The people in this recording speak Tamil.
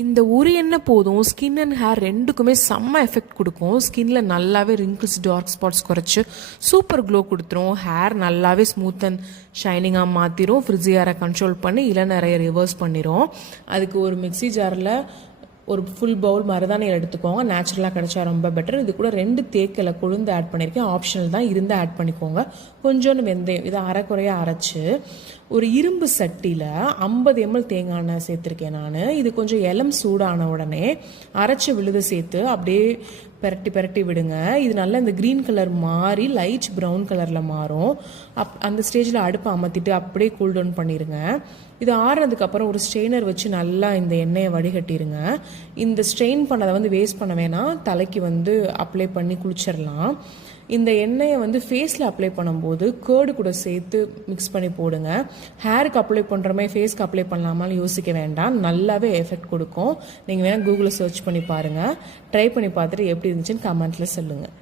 இந்த ஒரு எண்ணெய் போதும் ஸ்கின் அண்ட் ஹேர் ரெண்டுக்குமே செம்ம எஃபெக்ட் கொடுக்கும். ஸ்கின்ல நல்லாவே ரிங்கிள்ஸ் டார்க் ஸ்பாட்ஸ் குறைச்சி சூப்பர் க்ளோ கொடுத்துரும். ஹேர் நல்லாவே ஸ்மூத் அண்ட் ஷைனிங்காக மாற்றிடும். ஃப்ரிஸி ஹேரை கண்ட்ரோல் பண்ணி இளநரையை ரிவர்ஸ் பண்ணிடும். அதுக்கு ஒரு மிக்ஸி ஜாரில் ஒரு ஃபுல் பவுல் மருதாணியை எடுத்துக்கோங்க. நேச்சுரலாக கிடைச்சா ரொம்ப பெட்டர். இது கூட 2 தேக்கலை கொழுந்து ஆட் பண்ணியிருக்கேன். ஆப்ஷனல் தான், இருந்தால் ஆட் பண்ணிக்கோங்க. கொஞ்சோண்டு வெந்தயம், இதை அரைக்குறையாக அரைச்சி ஒரு இரும்பு சட்டியில் 50 ml தேங்காய் எண்ணெய் சேர்த்துருக்கேன் நான். இது கொஞ்சம் இளம் சூடான உடனே அரைச்சி விழுத சேர்த்து அப்படியே பெரட்டி பெரட்டி விடுங்க. இது நல்லா இந்த க்ரீன் கலர் மாறி லைட் ப்ரௌன் கலரில் மாறும். அந்த ஸ்டேஜில் அடுப்பை அமர்த்திட்டு அப்படியே கூல் டவுன் பண்ணிடுங்க. இது ஆறுனதுக்கப்புறம் ஒரு ஸ்ட்ரெயினர் வச்சு நல்லா இந்த எண்ணெயை வடிகட்டிடுங்க. இந்த ஸ்ட்ரெயின் பண்ணதை வேஸ்ட் பண்ண வேணாம், தலைக்கு அப்ளை பண்ணி குளிச்சிடலாம். இந்த எண்ணெயை ஃபேஸில் அப்ளை பண்ணும்போது கேர்டு கூட சேர்த்து மிக்ஸ் பண்ணி போடுங்க. ஹேருக்கு அப்ளை பண்ணுற மாதிரி ஃபேஸ்க்கு அப்ளை பண்ணலாமான்னு யோசிக்க வேண்டாம், நல்லாவே எஃபெக்ட் கொடுக்கும். நீங்கள் வேணால் கூகுளில் சர்ச் பண்ணி பாருங்கள். ட்ரை பண்ணி பார்த்துட்டு எப்படி இருந்துச்சுன்னு கமெண்ட்டில் சொல்லுங்கள்.